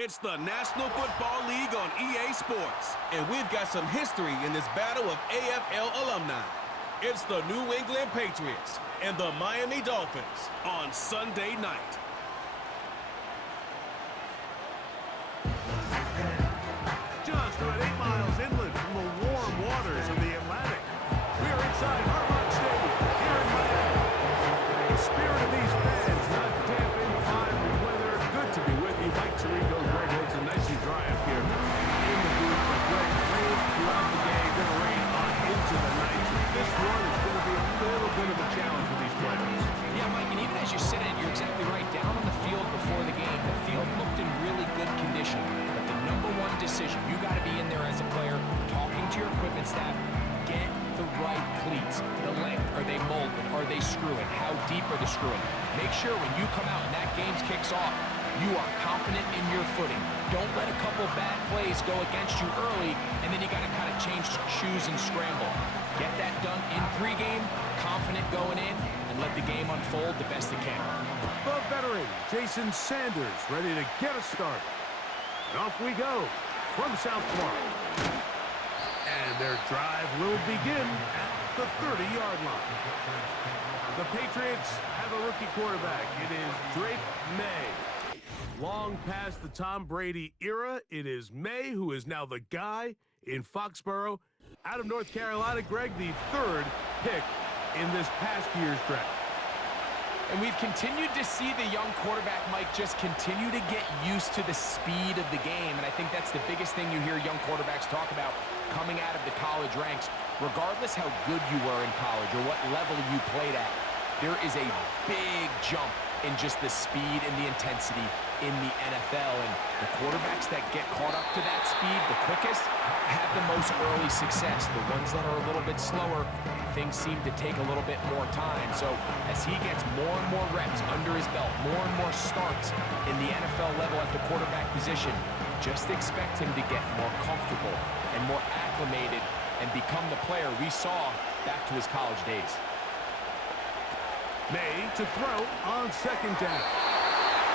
It's the National Football League on EA Sports. And we've got some history in this battle of AFL alumni. It's the New England Patriots and the Miami Dolphins on Sunday night. Just about 8 miles inland from the warm waters of the Atlantic, we are inside Hard Rock Stadium here in Miami. The spirit of these fans not dampened by the weather. Good to be with you. Mike Tirico, Greg Wilson. Nice and dry up here in the booth. But Greg, rain throughout the game, going to rain on into the night. This one is going to be a little bit of a challenge for these players. Yeah, Mike, and even as you said it, you're exactly right. Down on the field before the game, the field looked in really good condition. But the number one decision, you got to be in there as a player, talking to your equipment staff, get the right cleats. The length, are they molded? Are they screwing? How deep are they screwing? Make sure when you come out and that game kicks off, you are confident in your footing. Don't let a couple bad plays go against you early, and then you got to kind of change shoes and scramble. Get that done in pregame, confident going in, and let the game unfold the best it can. The veteran, Jason Sanders, ready to get us started. And off we go from South Florida. And their drive will begin at the 30-yard line. The Patriots have a rookie quarterback. It is Drake May. Long past the Tom Brady era, it is May who is now the guy in Foxborough. Out of North Carolina, Greg, the third pick in this past year's draft. And we've continued to see the young quarterback, Mike, just continue to get used to the speed of the game. And I think that's the biggest thing you hear young quarterbacks talk about coming out of the college ranks. Regardless how good you were in college or what level you played at, there is a big jump in just the speed and the intensity in the NFL. And the quarterbacks that get caught up to that speed the quickest have the most early success. The ones that are a little bit slower, things seem to take a little bit more time. So as he gets more and more reps under his belt, more and more starts in the NFL level at the quarterback position, just expect him to get more comfortable and more acclimated and become the player we saw back to his college days. May to throw on second down.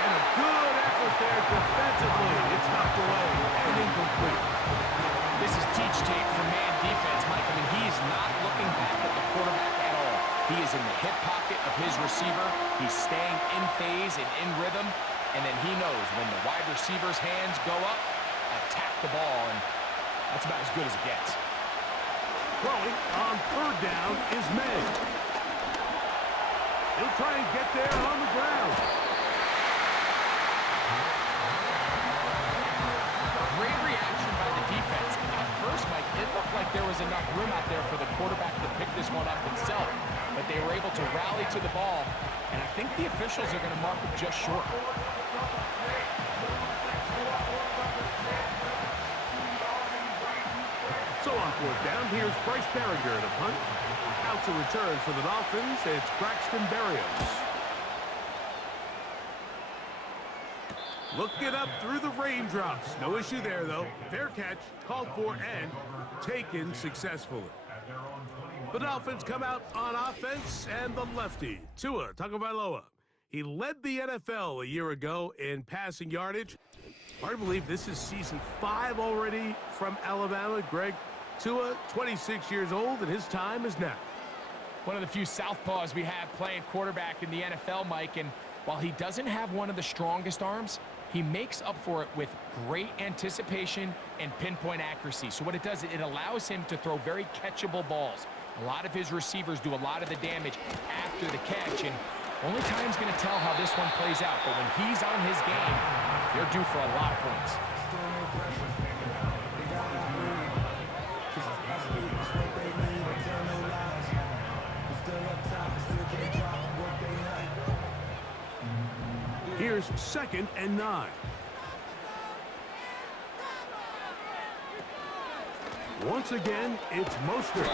And a good effort there defensively. It's knocked away and incomplete. This is teach tape for man defense, Mike. I mean, he is not looking back at the quarterback at all. He is in the hip pocket of his receiver. He's staying in phase and in rhythm. And then he knows when the wide receiver's hands go up, attack the ball. And that's about as good as it gets. Throwing on third down is May. He'll try and get there on the ground. Great reaction by the defense. At first, Mike, it looked like there was enough room out there for the quarterback to pick this one up himself, but they were able to rally to the ball, and I think the officials are going to mark it just short. So on fourth down, here's Bryce Berringer to punt. Out to return for the Dolphins, it's Braxton Berrios. Looking up through the raindrops. No issue there, though. Fair catch, called for, and taken successfully. The Dolphins come out on offense, and the lefty, Tua Tagovailoa. He led the NFL a year ago in passing yardage. Hard to believe this is season 5 already from Alabama. Greg, Tua, 26 years old, and his time is now. One of the few southpaws we have playing quarterback in the NFL, Mike, and while he doesn't have one of the strongest arms, he makes up for it with great anticipation and pinpoint accuracy. So what it does, it allows him to throw very catchable balls. A lot of his receivers do a lot of the damage after the catch, and only time's going to tell how this one plays out. But when he's on his game, they're due for a lot of points. Here's 2nd and 9. Once again, it's Mostert.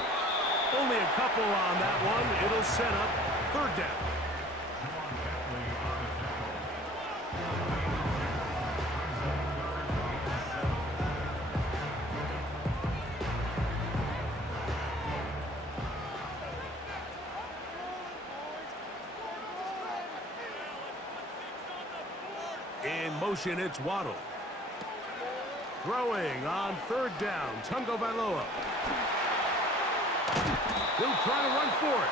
Only a couple on that one. It'll set up third down. In motion, it's Waddle. Throwing on third down, Tungo Vailoa. He'll try to run for it.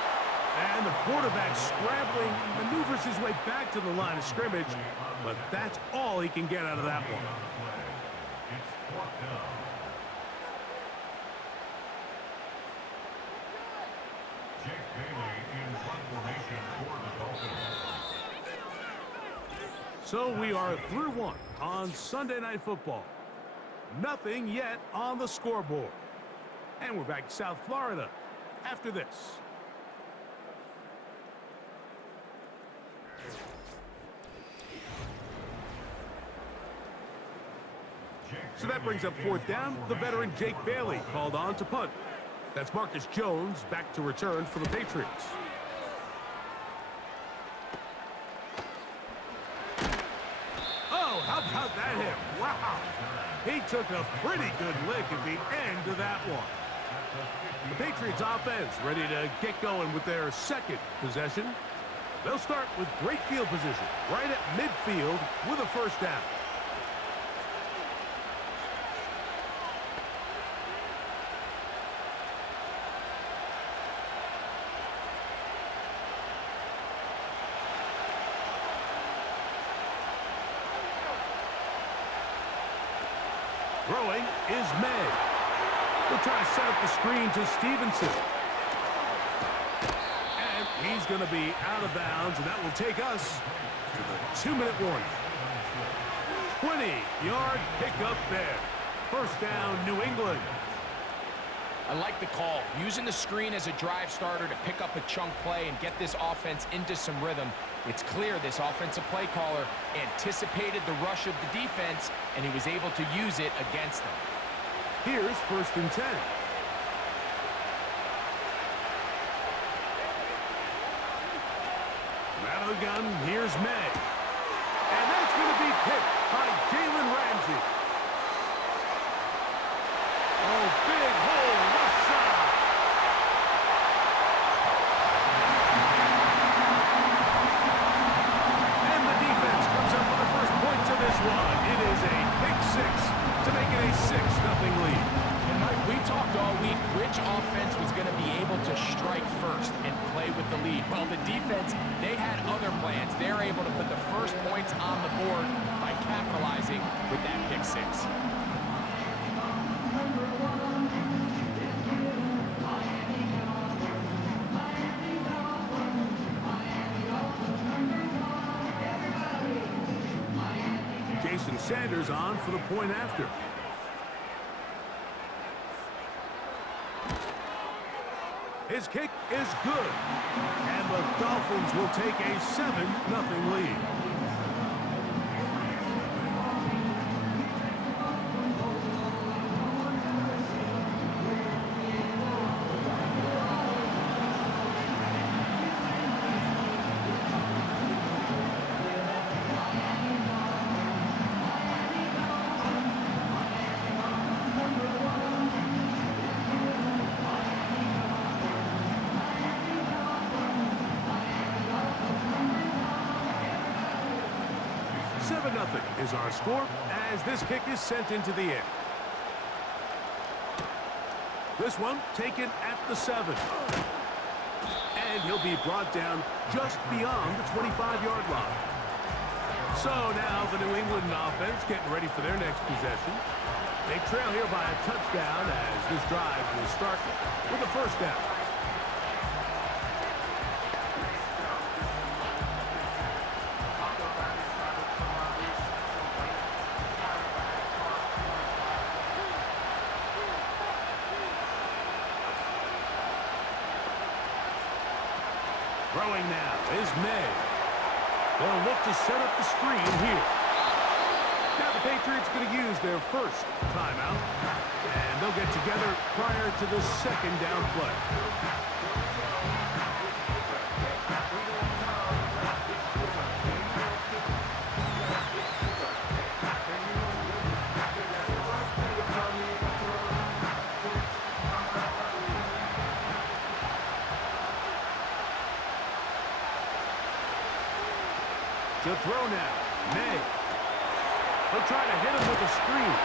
And the quarterback scrambling, maneuvers his way back to the line of scrimmage, but that's all he can get out of that one. So we are through one on Sunday Night Football. Nothing yet on the scoreboard. And we're back to South Florida after this. So that brings up fourth down. The veteran Jake Bailey called on to punt. That's Marcus Jones back to return for the Patriots. Oh, how about that hit? Wow. He took a pretty good lick at the end of that one. The Patriots offense ready to get going with their second possession. They'll start with great field position right at midfield with a first down. Throwing is May. He'll try to set up the screen to Stevenson. And he's going to be out of bounds, and that will take us to the 2-minute warning. 20-yard pickup there. First down, New England. I like the call. Using the screen as a drive starter to pick up a chunk play and get this offense into some rhythm. It's clear this offensive play caller anticipated the rush of the defense, and he was able to use it against them. Here's first and 10. Out of the gun, here's May. And that's going to be picked by Jalen Ramsey. Oh, big hole, left side. And the defense comes up with the first points of this one. It is a pick six to make it a 6-0 lead. And Mike, we talked all week which offense was going to be able to strike first and play with the lead. Well, the defense, they had other plans. They're able to put the first points on the board by capitalizing with that pick six. Jason Sanders on for the point after. His kick is good. And the Dolphins will take a 7-0 lead. Is our score as this kick is sent into the air. This one taken at the 7. And he'll be brought down just beyond the 25-yard line. So now the New England offense getting ready for their next possession. They trail here by a touchdown as this drive will start with a first down. Throwing now is May. They'll look to set up the screen here. Now the Patriots going to use their first timeout, and they'll get together prior to the second down play. To throw now, May. He'll try to hit him with a screen.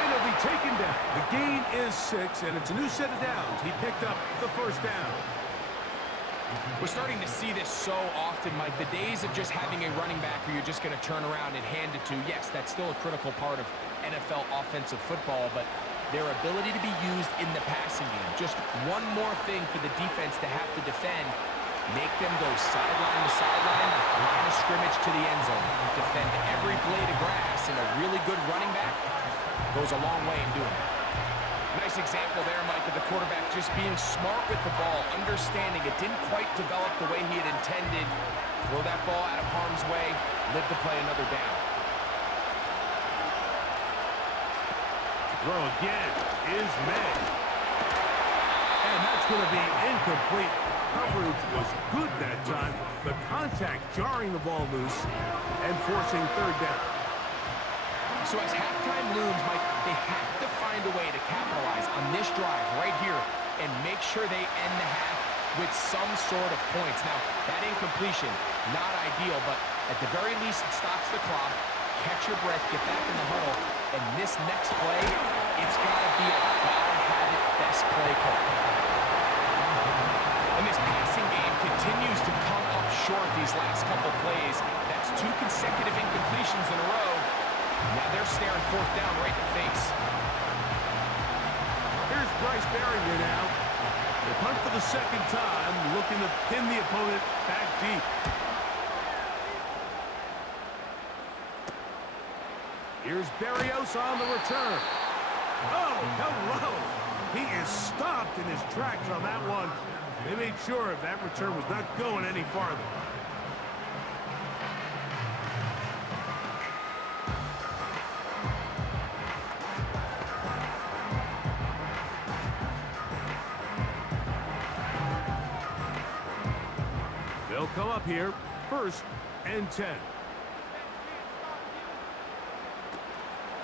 And he'll be taken down. The gain is 6, and it's a new set of downs. He picked up the first down. We're starting to see this so often, Mike. The days of just having a running back who you're just going to turn around and hand it to, yes, that's still a critical part of NFL offensive football, but their ability to be used in the passing game, just one more thing for the defense to have to defend, make them go sideline to sideline, line of scrimmage to the end zone, defend every blade of grass, and a really good running back goes a long way in doing it. Nice example there, Mike, of the quarterback just being smart with the ball, understanding it didn't quite develop the way he had intended. Throw that ball out of harm's way, live to play another down. Throw again is made. And that's going to be incomplete. Coverage was good that time. The contact jarring the ball loose and forcing third down. So as halftime looms, Mike, they have to find a way to capitalize on this drive right here and make sure they end the half with some sort of points. Now, that incompletion, not ideal, but at the very least it stops the clock. Catch your breath, get back in the huddle, and this next play, it's got to be a gotta-have-it best play call. And this passing game continues to come up short these last couple plays. That's 2 consecutive incompletions in a row. Now they're staring fourth down right in the face. Here's Bryce Barringer now. They punt for the second time, looking to pin the opponent back deep. Here's Barrios on the return. Oh, hello. He is stopped in his tracks on that one. They made sure that return was not going any farther. They'll come up here, 1st and 10.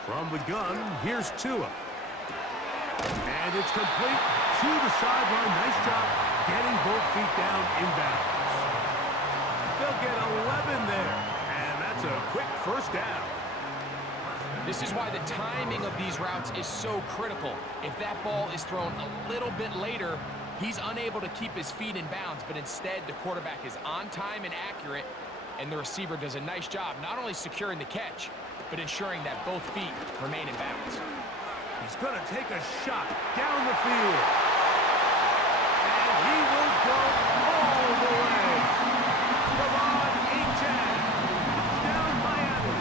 From the gun, here's Tua. And it's complete to the sideline. Nice job getting both feet down in bounds. They'll get 11 there. And that's a quick first down. This is why the timing of these routes is so critical. If that ball is thrown a little bit later, he's unable to keep his feet in bounds, but instead the quarterback is on time and accurate, and the receiver does a nice job not only securing the catch, but ensuring that both feet remain in bounds. He's going to take a shot down the field. And he will go all the way. Devon Achane. Down Miami.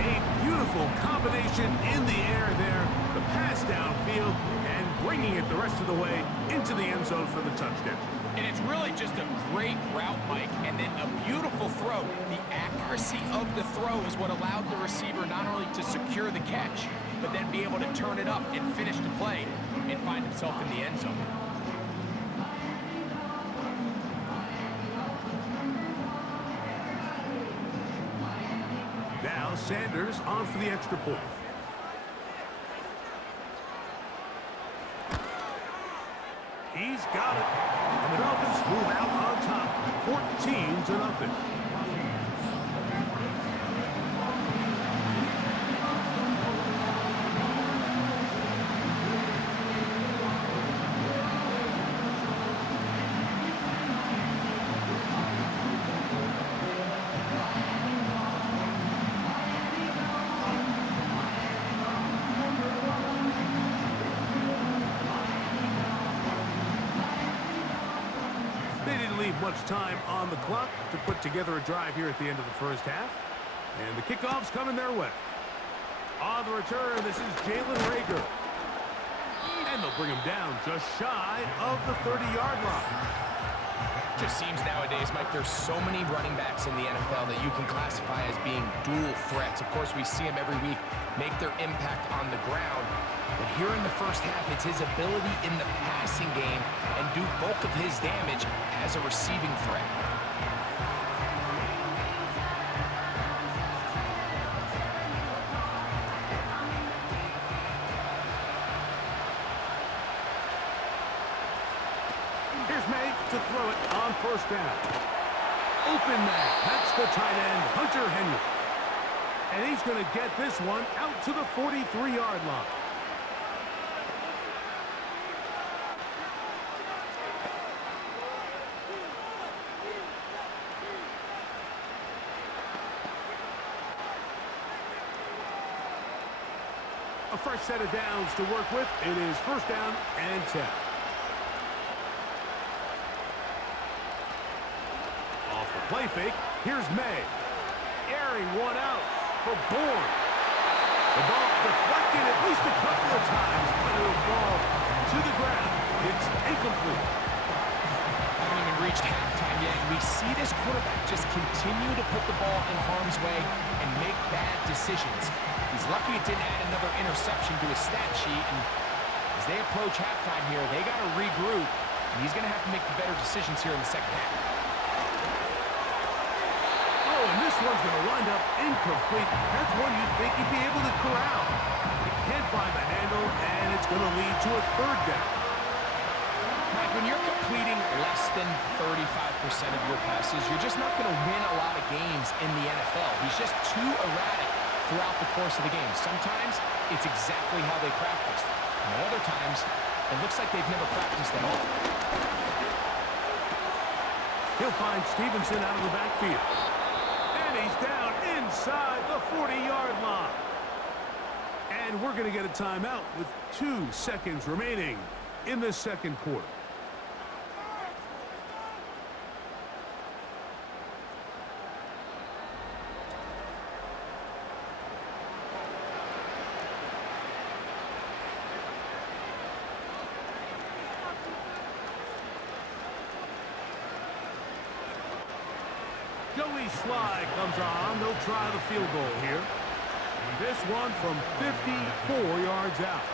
A beautiful combination in the air there. The pass downfield and bringing it the rest of the way into the end zone for the touchdown. And it's really just a great route, Mike, and then a beautiful throw. The accuracy of the throw is what allowed the receiver not only to secure the catch, but then be able to turn it up and finish the play and find himself in the end zone. Now Sanders on for the extra point. He's got it. And the Dolphins move out on top, 14-0. Much time on the clock to put together a drive here at the end of the first half. And the kickoff's coming their way. On the return, this is Jalen Reagor. And they'll bring him down just shy of the 30-yard line. Just seems nowadays, Mike, there's so many running backs in the NFL that you can classify as being dual threats. Of course, we see them every week make their impact on the ground. But here in the first half, it's his ability in the passing game and do bulk of his damage as a receiving threat. Here's May to throw it on first down. Open man. That's the tight end, Hunter Henry. And he's going to get this one out to the 43-yard line. A fresh set of downs to work with. It is first down and 10. Off the play fake, here's May. Airing one out for Bourne. The ball deflected at least a couple of times, but it will fall to the ground. It's incomplete. Haven't even reached halftime yet, and we see this quarterback just continue to put the ball in harm's way and make bad decisions. He's lucky it didn't add another interception to his stat sheet, and as they approach halftime here, they got to regroup, and he's going to have to make the better decisions here in the second half. Oh, and this one's going to wind up incomplete. That's one you'd think he'd be able to corral. He can't find the handle, and it's going to lead to a third down. Mike, when you're completing less than 35% of your passes, you're just not going to win a lot of games in the NFL. He's just too erratic throughout the course of the game. Sometimes it's exactly how they practiced, and other times it looks like they've never practiced at all. He'll find Stevenson out of the backfield. And he's down inside the 40-yard line. And we're going to get a timeout with 2 seconds remaining in the second quarter. Joey Sly comes on. They'll try the field goal here. This one from 54 yards out.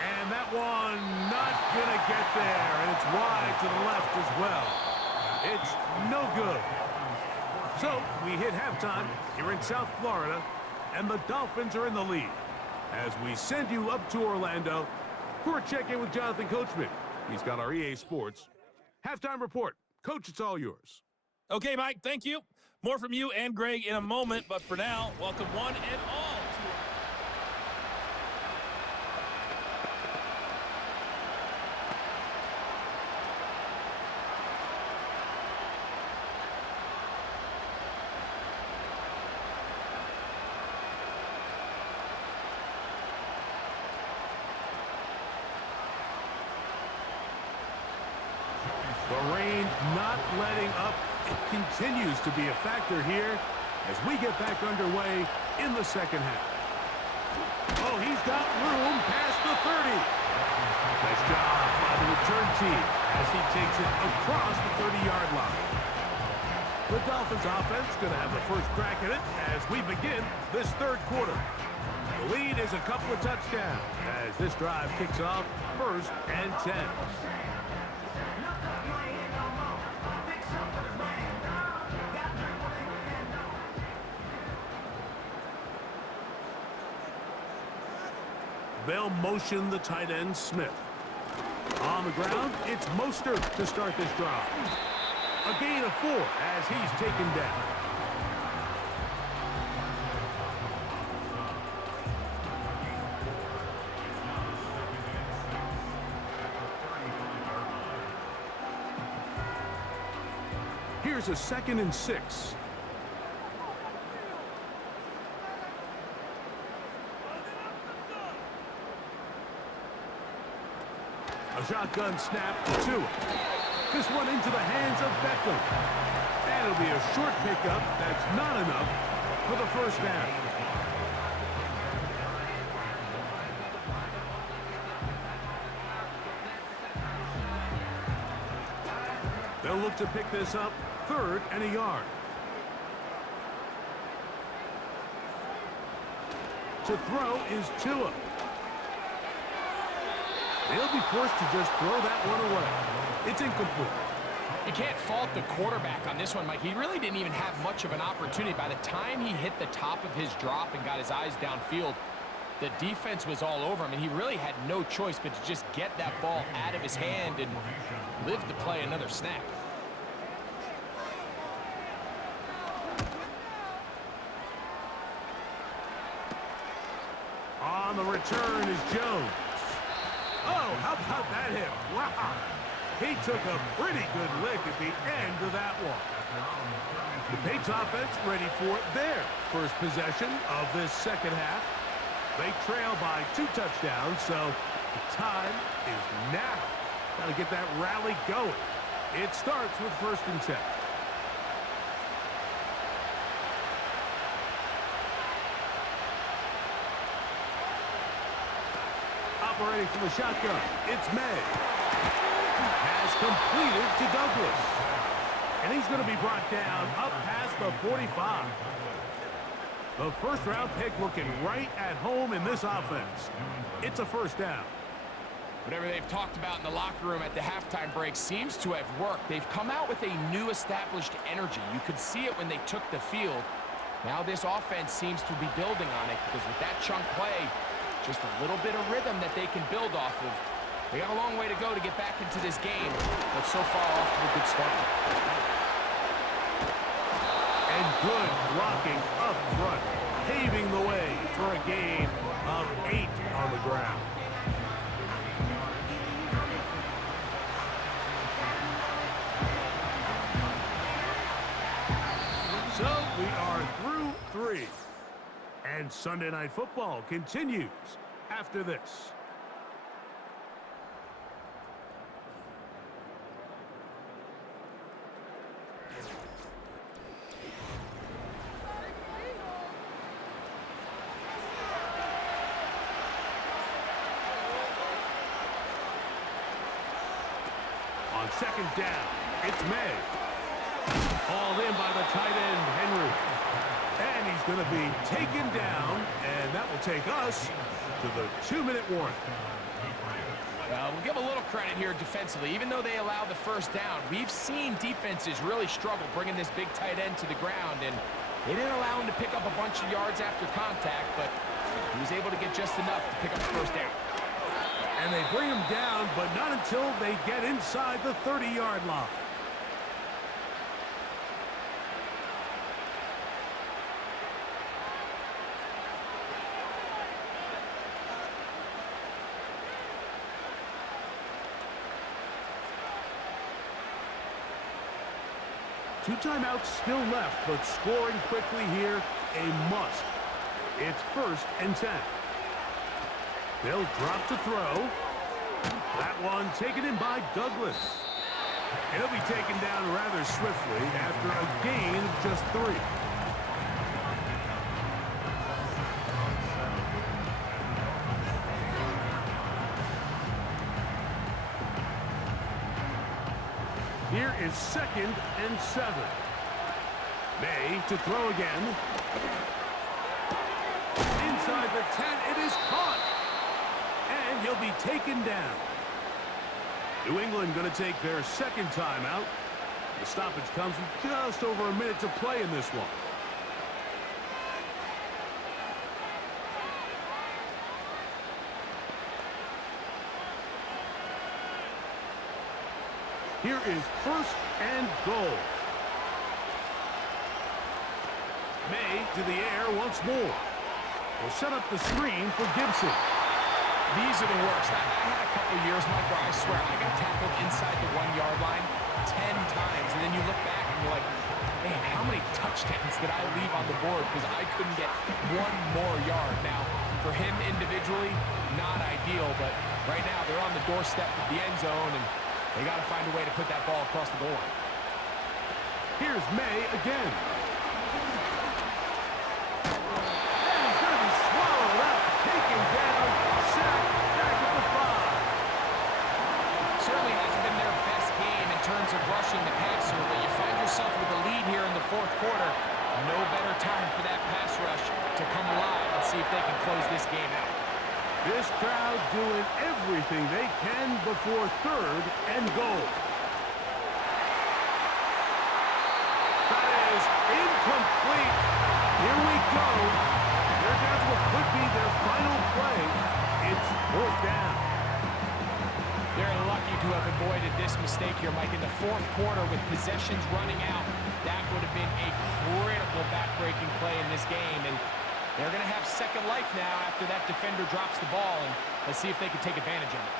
And that one not going to get there. And it's wide to the left as well. It's no good. So we hit halftime here in South Florida, and the Dolphins are in the lead. As we send you up to Orlando for a check-in with Jonathan Coachman. He's got our EA Sports halftime report. Coach, it's all yours. Okay, Mike, thank you. More from you and Greg in a moment, but for now, welcome one and all The rain not letting up. It continues to be a factor here as we get back underway in the second half. Oh, he's got room past the 30. Nice job by the return team as he takes it across the 30-yard line. The Dolphins offense going to have the first crack at it as we begin this third quarter. The lead is a couple of touchdowns as this drive kicks off first and 10. They'll motion the tight end, Smith. On the ground, it's Mostert to start this drive. A gain of 4 as he's taken down. Here's a 2nd and 6. A shotgun snap to Tua. This one into the hands of Beckham. And it'll be a short pickup. That's not enough for the first down. They'll look to pick this up 3rd and a yard. To throw is Tua. They'll be forced to just throw that one away. It's incomplete. You can't fault the quarterback on this one, Mike. He really didn't even have much of an opportunity. By the time he hit the top of his drop and got his eyes downfield, the defense was all over him, and he really had no choice but to just get that ball out of his hand and live to play another snap. return is Jones. Oh, how about that hit? Wow. He took a pretty good lick at the end of that one. The Patriots offense ready for their first possession of this second half. They trail by 2 touchdowns, so the time is now. Got to get that rally going. It starts with 1st and 10. Operating from the shotgun, it's May. Has completed to Douglas. And he's going to be brought down up past the 45. The first-round pick looking right at home in this offense. It's a 1st down. Whatever they've talked about in the locker room at the halftime break seems to have worked. They've come out with a new established energy. You could see it when they took the field. Now this offense seems to be building on it because with that chunk play, just a little bit of rhythm that they can build off of. They got a long way to go to get back into this game, but so far off to a good start. And good blocking up front, paving the way for a gain of 8 on the ground. So we are through 3. And Sunday Night Football continues after this. On 2nd down, it's May. Hauled in by the tight end, Henry. And he's going to be taken down, and that will take us to the 2-minute warning. We'll give a little credit here defensively. Even though they allow the 1st down, we've seen defenses really struggle bringing this big tight end to the ground, and they didn't allow him to pick up a bunch of yards after contact, but he was able to get just enough to pick up the 1st down. And they bring him down, but not until they get inside the 30-yard line. Two timeouts still left, but scoring quickly here, a must. It's 1st and 10. They'll drop to throw. That one taken in by Douglas. He'll be taken down rather swiftly after a gain of just 3. Here is 2nd and 7. May to throw again. Inside the 10, it is caught. And he'll be taken down. New England going to take their 2nd timeout. The stoppage comes with just over a minute to play in this one. Here is 1st and goal. May to the air once more. Will set up the screen for Gibson. These are the worst. I had a couple years, Mike, where I swear I got tackled inside the 1-yard line 10 times. And then you look back and you're like, man, how many touchdowns did I leave on the board because I couldn't get 1 more yard? Now, for him individually, not ideal, but right now they're on the doorstep of the end zone, and they got to find a way to put that ball across the goal line. Here's May again. And he's going to be swallowed up, taken down, sacked, back at the 5. Certainly hasn't been their best game in terms of rushing the passer, but you find yourself with a lead here in the 4th quarter. No better time for that pass rush to come alive and see if they can close this game out. This crowd doing everything they can before 3rd and goal. That is incomplete. Here we go. They're down to what could be their final play. It's 4th down. They're lucky to have avoided this mistake here, Mike. In the 4th quarter with possessions running out, that would have been a critical back-breaking play in this game. And they're going to have 2nd second life now after that defender drops the ball, and let's see if they can take advantage of it.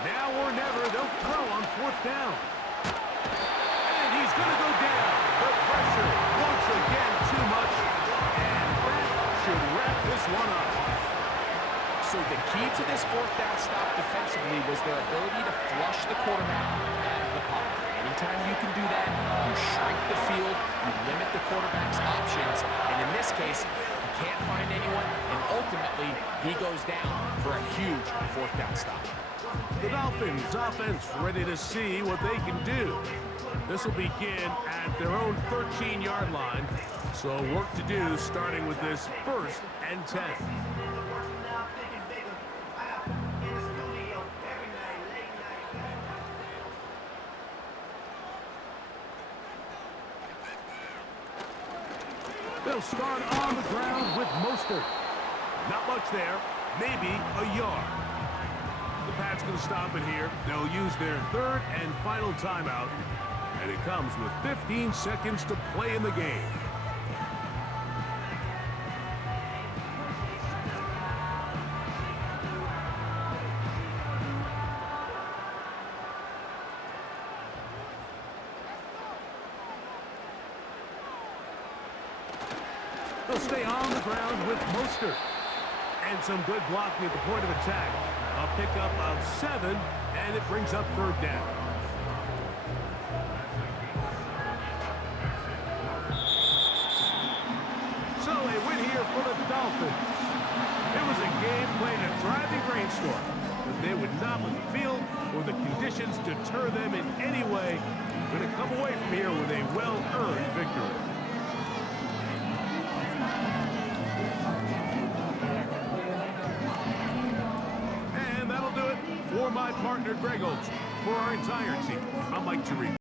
Now or never, they'll throw on fourth down. And he's going to go down. The pressure once again too much. And that should wrap this one up. So the key to this fourth down stop defensively was their ability to flush the quarterback out of the pocket. Anytime you can do that, you shrink the field, you limit the quarterback's options, and in this case, he can't find anyone, and ultimately, he goes down for a huge fourth down stop. The Dolphins offense ready to see what they can do. This will begin at their own 13-yard line, so work to do starting with this 1st and 10. They'll start on the ground with Mostert. Not much there, maybe a yard. The Pats going to stop it here. They'll use their 3rd and final timeout, and it comes with 15 seconds to play in the game. They'll stay on the ground with Mostert. And some good blocking at the point of attack. A pickup of 7, and it brings up 3rd down. So a win here for the Dolphins. It was a game played in a driving rainstorm, but they would not let the field or the conditions deter them in any way. Going to come away from here with a well-earned victory. For my partner, Greg Olson, for our entire team, I'm Mike Therese.